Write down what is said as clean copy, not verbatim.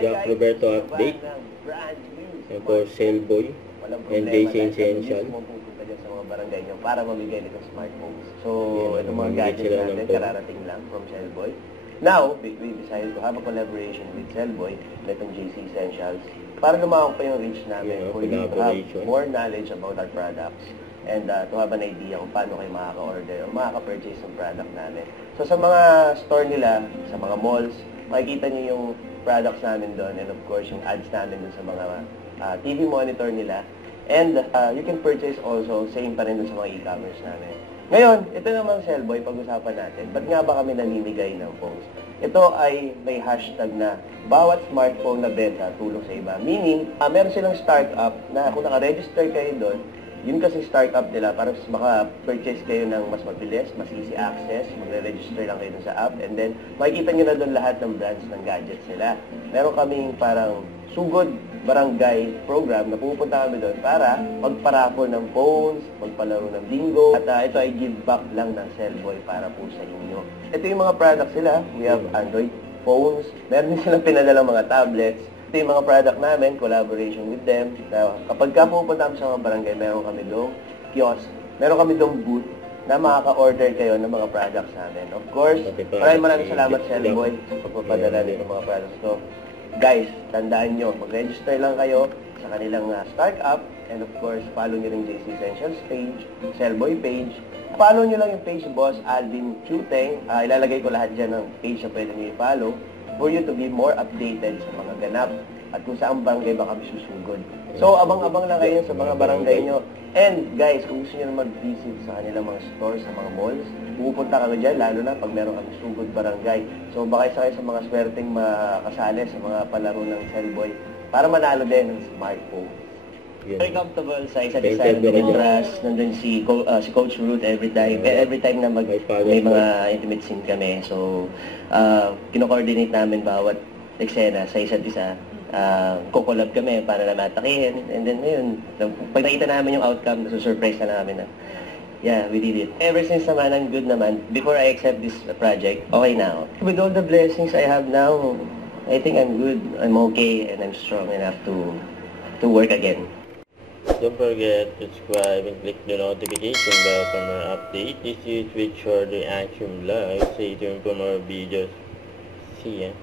Jack Roberto update. And for Cellboy and JC Essential. Pupunta dyan sa mga barangay nyo para mamigay nitong smartphones. So, itong mga mamigay gadgets sila ng natin, phone. kararating lang from Cellboy. Now, we decided to have a collaboration with Cellboy, itong JC Essentials, para lumawak pa yung reach namin, for you to have more knowledge about our products and to have an idea kung paano kayo makaka-order o makaka-purchase ng product namin. So, sa mga store nila, sa mga malls, makikita niyo yung products namin doon and of course, yung ads namin doon sa mga TV monitor nila. And you can purchase also, same pa rin doon sa mga e-commerce namin. Ngayon, ito naman Cellboy, pag-usapan natin. Ba't nga ba kami namimigay ng phones? Ito ay may hashtag na bawat smartphone na benta tulong sa iba. Meaning, meron silang startup na kung naka-register kayo doon, yun kasi startup nila para maka-purchase kayo ng mas mabilis, mas easy access, magre-register lang kayo dun sa app, and then makikita nyo na doon lahat ng brands ng gadgets nila. Meron kaming parang sugod barangay program na pupunta kami doon para magparapol ng phones, magpalaro ng bingo, at ito ay give back lang ng Cellboy para po sa inyo. Ito yung mga products sila. We have Android phones, meron din silang pinadalang mga tablets. Ito yung mga product namin, collaboration with them. Na kapag ka pupunta kami sa mga barangay, meron kami doong kiosk, meron kami doong booth na makaka-order kayo ng mga products namin. Of course, maraming salamat Cellboy sa pagpapadala nito mga products to. Guys, tandaan nyo, mag-register lang kayo sa kanilang startup, and of course, follow nyo rin JC Essentials page, Cellboy page. Follow nyo lang yung page Boss Alvin Chuteng. Ilalagay ko lahat dyan ng page na pwede nyo i-follow for you to be more updated sa mga ganap at kung saan barangay ba kami susugod. So, abang-abang lang kayo sa mga barangay nyo. And guys, kung gusto nyo na mag-visit sa kanilang mga stores, sa mga malls, pupunta kami dyan, lalo na pag meron kami sugod barangay. So, baka isa kayo sa mga swerteng makasali sa mga palaro ng Cellboy para manalo din ng smartphone. Very comfortable sa isa't isa ng Petras. Nandun si Coach Ruth every time na may mga intimate scene kami. So, kino-coordinate namin bawat eksena sa isa't isa. Kukolab kami para na matakihin. And then, yun, pag nakita namin yung outcome, nasusurprise na namin na, yeah, we did it. Ever since naman, I'm good naman. Before I accept this project, okay na ako. With all the blessings I have now, I think I'm good, I'm okay, and I'm strong enough to work again. Don't forget to subscribe and click the notification bell for more updates. This is Richard Reaction Vlog. Stay tuned for more videos. See ya.